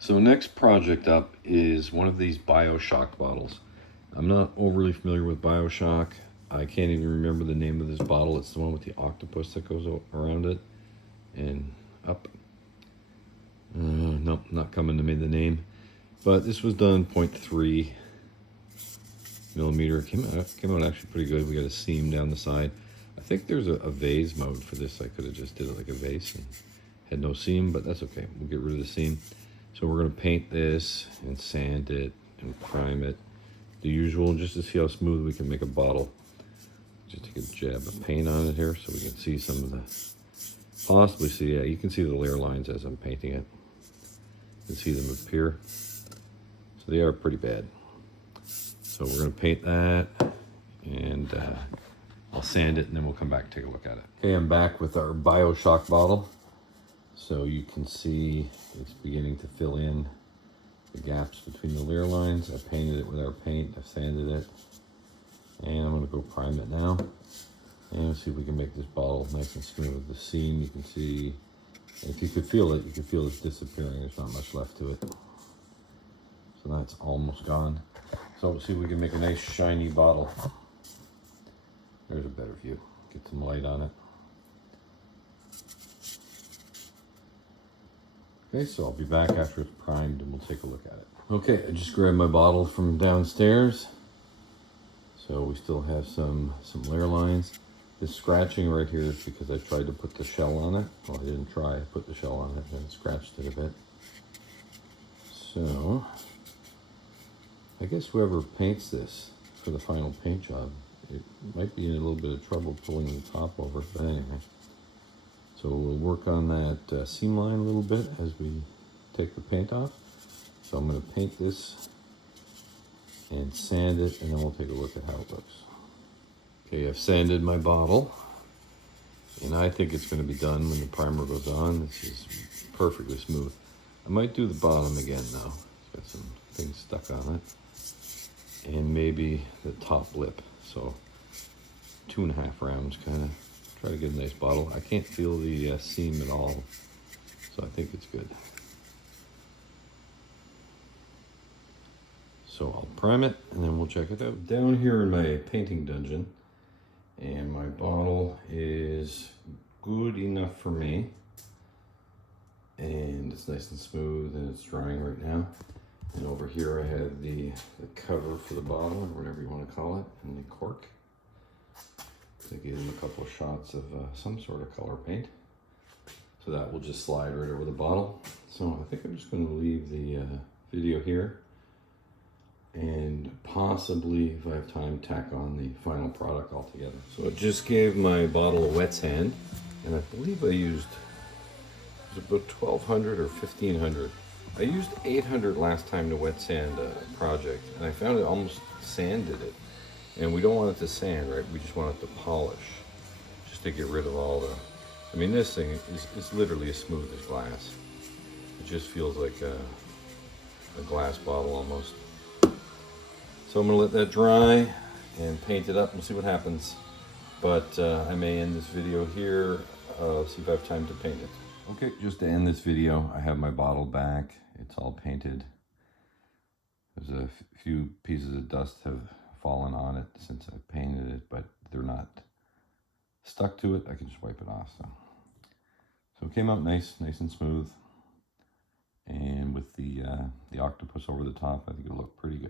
So next project up is one of these Bioshock bottles. I'm not overly familiar with Bioshock. I can't even remember the name of this bottle. It's the one with the octopus that goes around it and up. Nope, not coming to me the name. But this was done 0.3 millimeter. Came out actually pretty good. We got a seam down the side. I think there's a vase mode for this. I could have just did it like a vase and had no seam, but that's okay. We'll get rid of the seam. So we're gonna paint this and sand it and prime it. The usual, just to see how smooth we can make a bottle. Just take a jab of paint on it here so we can see some of the, possibly see, yeah, you can see the layer lines as I'm painting it. You can see them appear. So they are pretty bad. So we're gonna paint that and I'll sand it and then we'll come back and take a look at it. Okay, I'm back with our Bioshock bottle. So you can see it's beginning to fill in the gaps between the layer lines. I painted it with our paint, I've sanded it. And I'm gonna go prime it now. And see if we can make this bottle nice and smooth. The seam, you can see, if you could feel it, you can feel it's disappearing. There's not much left to it. So that's almost gone. So we'll see if we can make a nice shiny bottle. There's a better view. Get some light on it. Okay, so I'll be back after it's primed and we'll take a look at it. Okay, I just grabbed my bottle from downstairs. So we still have some layer lines. This scratching right here is because I tried to put the shell on it. Well, I didn't try, I put the shell on it and scratched it a bit. So, I guess whoever paints this for the final paint job, it might be in a little bit of trouble pulling the top over, but anyway. So we'll work on that seam line a little bit as we take the paint off. So I'm going to paint this and sand it, and then we'll take a look at how it looks. Okay, I've sanded my bottle, and I think it's going to be done when the primer goes on. This is perfectly smooth. I might do the bottom again now. It's got some things stuck on it. And maybe the top lip. So 2.5 rounds, kind of. Try to get a nice bottle. I can't feel the seam at all, so I think it's good. So I'll prime it and then we'll check it out. Down here in my painting dungeon, and my bottle is good enough for me. And it's nice and smooth and it's drying right now. And over here I have the cover for the bottle, or whatever you want to call it, and the cork. I gave them a couple of shots of some sort of color paint. So that will just slide right over the bottle. So I think I'm just going to leave the video here. And possibly, if I have time, tack on the final product altogether. So I just gave my bottle a wet sand. And I believe I used, it was about 1200 or 1500. I used 800 last time to wet sand a project. And I found it almost sanded it. And we don't want it to sand, right? We just want it to polish, just to get rid of all the, I mean, this thing is literally as smooth as glass. It just feels like a glass bottle almost. So I'm gonna let that dry and paint it up and see what happens. But I may end this video here, see if I have time to paint it. Okay, just to end this video, I have my bottle back. It's all painted. There's a few pieces of dust have fallen on it since I painted it, but they're not stuck to it. I can just wipe it off. So it came out nice and smooth, and with the octopus over the top, I think it'll look pretty good.